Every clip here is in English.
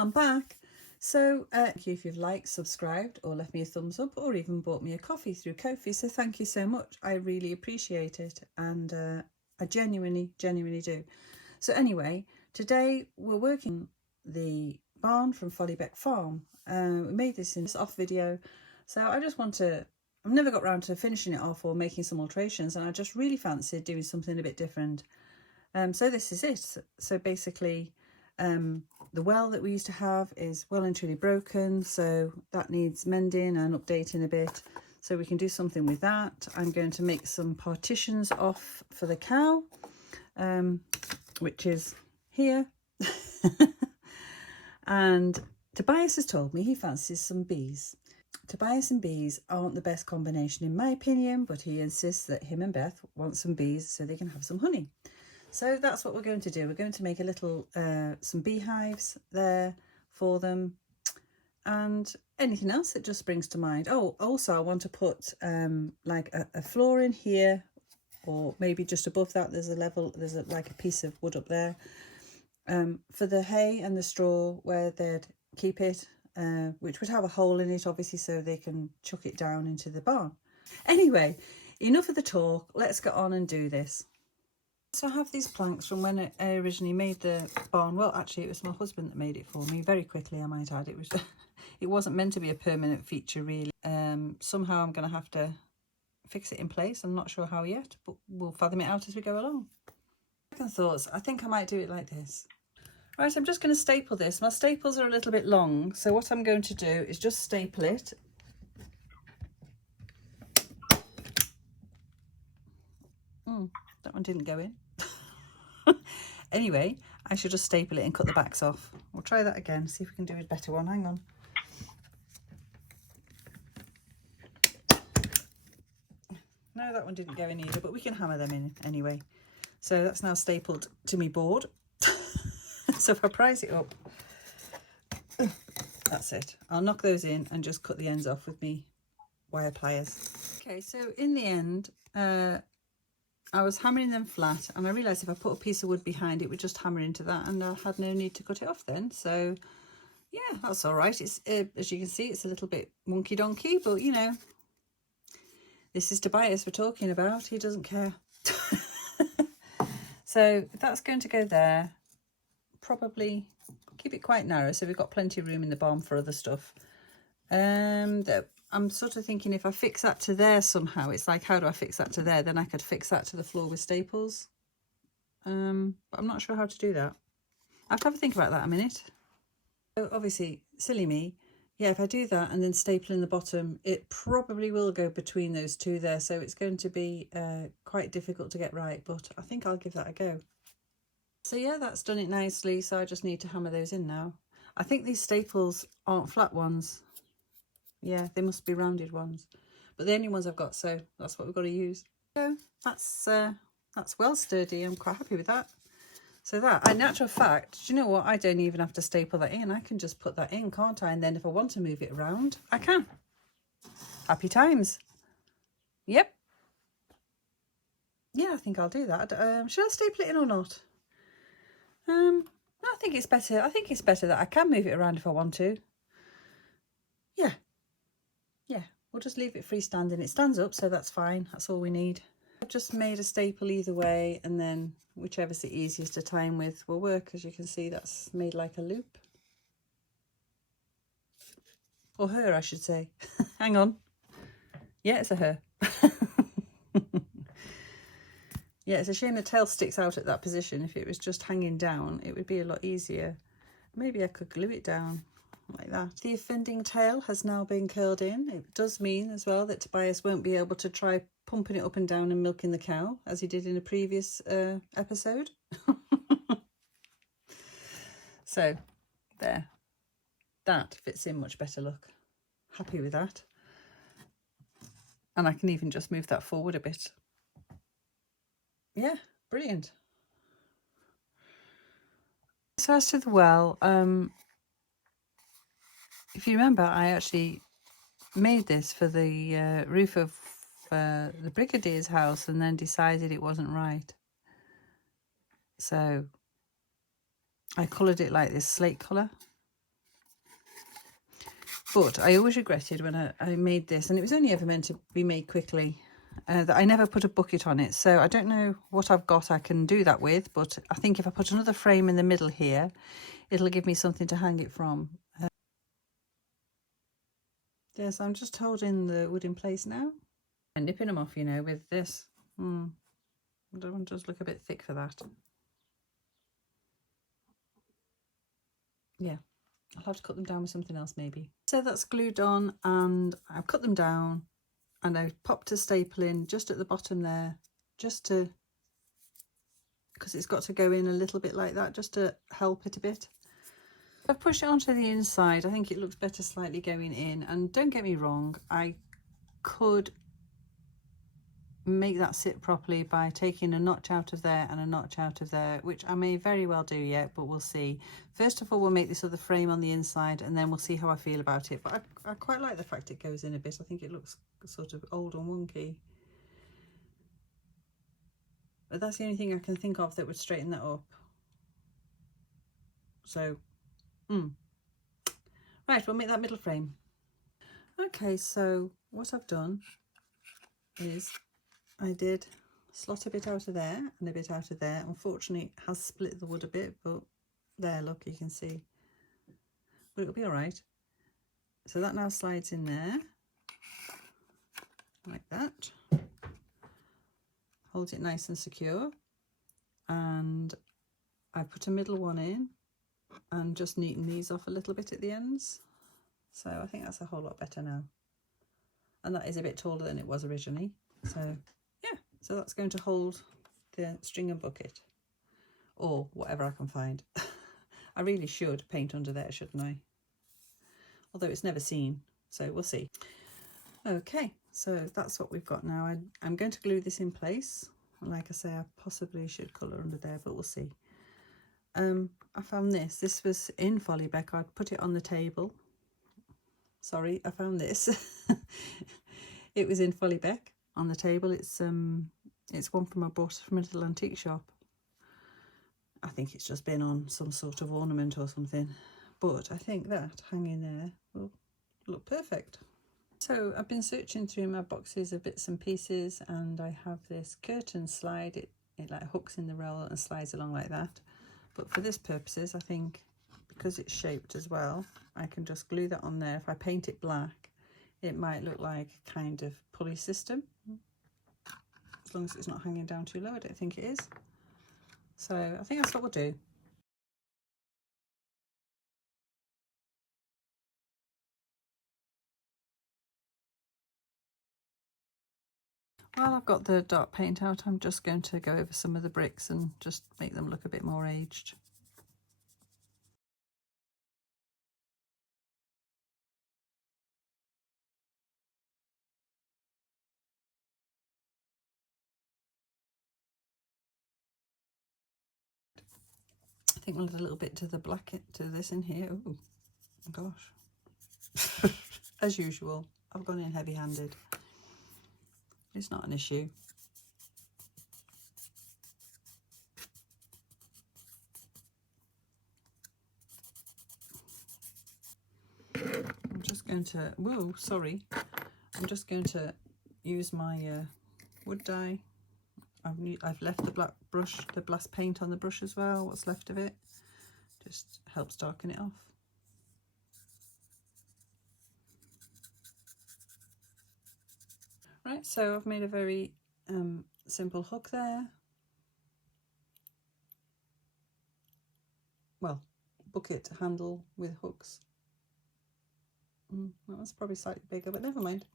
I'm back. So thank you if you've liked, subscribed, or left me a thumbs up, or even bought me a coffee through Ko-fi. So thank you so much. I really appreciate it, and I genuinely do. So anyway, today we're working the barn from Follybeck Farm. We made this in this off video, so I just want to, I've never got around to finishing it off or making some alterations, and I just really fancied doing something a bit different. So this is it. So basically the well that we used to have is well and truly broken, so that needs mending and updating a bit, so we can do something with that. I'm going to make some partitions off for the cow, which is here. And Tobias has told me he fancies some bees. Tobias and bees aren't the best combination in my opinion, but he insists that him and Beth want some bees so they can have some honey. So that's what we're going to do. We're going to make a little, some beehives there for them, and anything else that just springs to mind. Oh, also I want to put like a floor in here, or maybe just above that there's a level, there's like a piece of wood up there for the hay and the straw where they'd keep it, which would have a hole in it obviously so they can chuck it down into the barn. Anyway, enough of the talk, let's get on and do this. So I have these planks from when I originally made the barn. Well, actually, it was my husband that made it for me, very quickly, I might add. It wasn't meant to be a permanent feature, really. Somehow I'm going to have to fix it in place. I'm not sure how yet, but we'll fathom it out as we go along. Second thoughts, I think I might do it like this. Right, I'm just going to staple this. My staples are a little bit long, so what I'm going to do is just staple it. That one didn't go in. Anyway, I should just staple it and cut the backs off. We'll try that again, see if we can do a better one. Hang on. No, that one didn't go in either, but we can hammer them in anyway. So that's now stapled to me board. So if I prise it up, that's it. I'll knock those in and just cut the ends off with me wire pliers. Okay, so in the end, I was hammering them flat, and I realised if I put a piece of wood behind it would just hammer into that, and I had no need to cut it off then. So yeah, that's all right. It's as you can see, it's a little bit wonky donkey, but you know, this is Tobias we're talking about. He doesn't care. So that's going to go there. Probably keep it quite narrow so we've got plenty of room in the barn for other stuff. I'm sort of thinking if I fix that to there somehow, it's like, how do I fix that to there? Then I could fix that to the floor with staples. But I'm not sure how to do that. I have to have a think about that a minute. So obviously, silly me. Yeah, if I do that and then staple in the bottom, it probably will go between those two there. So it's going to be quite difficult to get right, but I think I'll give that a go. So yeah, that's done it nicely. So I just need to hammer those in now. I think these staples aren't flat ones. Yeah, they must be rounded ones, but the only ones I've got, so that's what we've got to use. So that's well sturdy. I'm quite happy with that. So that, in actual fact, do you know what? I don't even have to staple that in. I can just put that in, can't I? And then if I want to move it around, I can. Happy times. Yep. Yeah, I think I'll do that. Should I staple it in or not? I think it's better. I think it's better that I can move it around if I want to. Yeah. Yeah, we'll just leave it freestanding. It stands up, so that's fine. That's all we need. I've just made a staple either way, and then whichever's the easiest to tie in with will work. As you can see, that's made like a loop. Or her, I should say. Hang on. Yeah, it's a her. Yeah, it's a shame the tail sticks out at that position. If it was just hanging down, it would be a lot easier. Maybe I could glue it down like that. The offending tail has now been curled in. It does mean as well that Tobias won't be able to try pumping it up and down and milking the cow as he did in a previous episode. So there, that fits in much better. Look, happy with that. And I can even just move that forward a bit. Yeah, brilliant. So as to the well, if you remember, I actually made this for the roof of the Brigadier's house and then decided it wasn't right. So I coloured it like this slate colour. But I always regretted when I made this, and it was only ever meant to be made quickly, that I never put a bucket on it. So I don't know what I've got I can do that with, but I think if I put another frame in the middle here, it'll give me something to hang it from. Yes, I'm just holding the wood in place now and nipping them off, you know, with this. That one does look a bit thick for that. Yeah, I'll have to cut them down with something else maybe. So that's glued on, and I've cut them down, and I've popped a staple in just at the bottom there, just to, because it's got to go in a little bit like that, just to help it a bit. I've pushed it onto the inside. I think it looks better slightly going in, and don't get me wrong, I could make that sit properly by taking a notch out of there and a notch out of there, which I may very well do yet, but we'll see. First of all, we'll make this other frame on the inside, and then we'll see how I feel about it. But I quite like the fact it goes in a bit. I think it looks sort of old and wonky, but that's the only thing I can think of that would straighten that up. So right, we'll make that middle frame. Okay, so what I've done is I did slot a bit out of there and a bit out of there. Unfortunately, it has split the wood a bit, but there, look, you can see. But it'll be all right. So that now slides in there, like that. Holds it nice and secure. And I put a middle one in and just neaten these off a little bit at the ends. So I think that's a whole lot better now. And that is a bit taller than it was originally. So yeah, so that's going to hold the string and bucket, or whatever I can find. I really should paint under there, shouldn't I? Although it's never seen, so we'll see. Okay, so that's what we've got now. I'm going to glue this in place. Like I say, I possibly should colour under there, but we'll see. I found this. This was in Follybeck. I'd put it on the table. Sorry, I found this. It was in Follybeck on the table. It's one from I bought from a little antique shop. I think it's just been on some sort of ornament or something, but I think that hanging there will look perfect. So I've been searching through my boxes of bits and pieces, and I have this curtain slide. It like hooks in the rail and slides along like that. But for this purposes, I think because it's shaped as well, I can just glue that on there. If I paint it black, it might look like a kind of pulley system. As long as it's not hanging down too low, I don't think it is. So I think that's what we'll do. While I've got the dark paint out, I'm just going to go over some of the bricks and just make them look a bit more aged. I think we'll add a little bit to the black to this in here. Oh gosh. As usual, I've gone in heavy-handed. It's not an issue. I'm just going to, whoa, sorry. I'm just going to use my wood dye. I've left the black brush, the black paint on the brush as well, what's left of it. Just helps darken it off. Right, so I've made a very simple hook there. Well, bucket handle with hooks. That was probably slightly bigger, but never mind.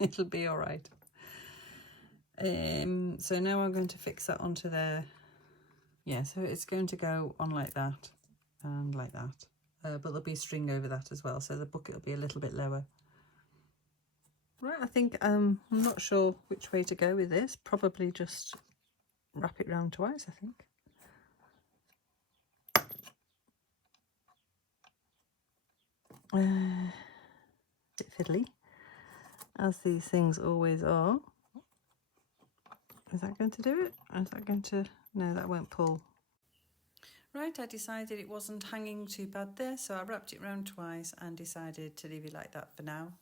It'll be all right. So now I'm going to fix that onto there. Yeah, so it's going to go on like that and like that. But there'll be string over that as well, so the bucket will be a little bit lower. Right, I think I'm not sure which way to go with this. Probably just wrap it round twice, I think. Bit fiddly, as these things always are. Is that going to do it? Is that going to... No, that won't pull. Right, I decided it wasn't hanging too bad there, so I wrapped it round twice and decided to leave it like that for now.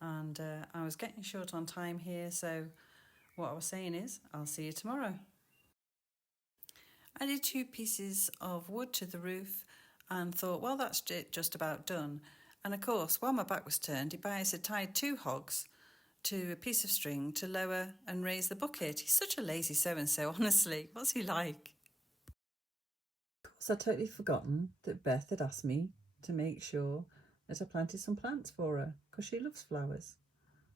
And I was getting short on time here, so what I was saying is I'll see you tomorrow. I did 2 pieces of wood to the roof and thought, well, that's just about done. And of course, while my back was turned, Tobias had tied 2 hogs to a piece of string to lower and raise the bucket. He's such a lazy so-and-so, honestly. What's he like? Of course, I'd totally forgotten that Beth had asked me to make sure that I planted some plants for her because she loves flowers.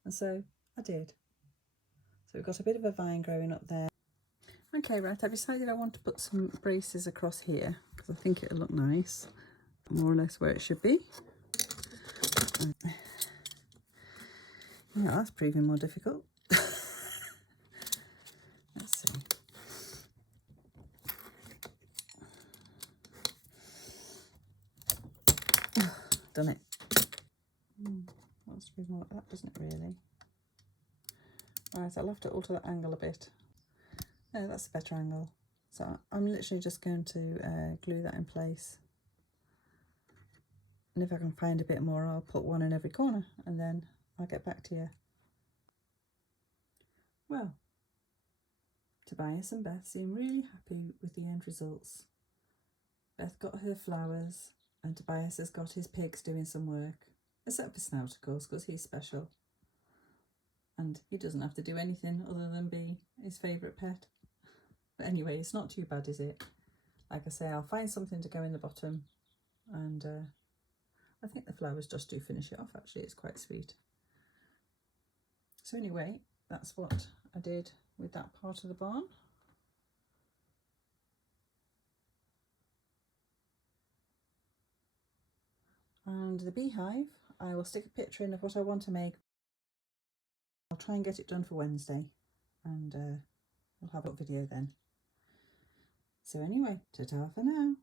And so I did. So we've got a bit of a vine growing up there. Okay, right, I've decided I want to put some braces across here because I think it'll look nice, more or less where it should be. Yeah, that's proving more difficult. Let's see. Done it. That's to be more like that, doesn't it, really? Right, I'll have to alter that angle a bit. No, that's a better angle. So I'm literally just going to glue that in place. And if I can find a bit more, I'll put one in every corner and then I'll get back to you. Well, Tobias and Beth seem really happy with the end results. Beth got her flowers and Tobias has got his pigs doing some work. Except for Snout, of course, because he's special. And he doesn't have to do anything other than be his favourite pet. But anyway, it's not too bad, is it? Like I say, I'll find something to go in the bottom. And I think the flowers just do finish it off, actually. It's quite sweet. So anyway, that's what I did with that part of the barn. And the beehive, I will stick a picture in of what I want to make. I'll try and get it done for Wednesday, and we'll have a video then. So anyway, ta-ta for now.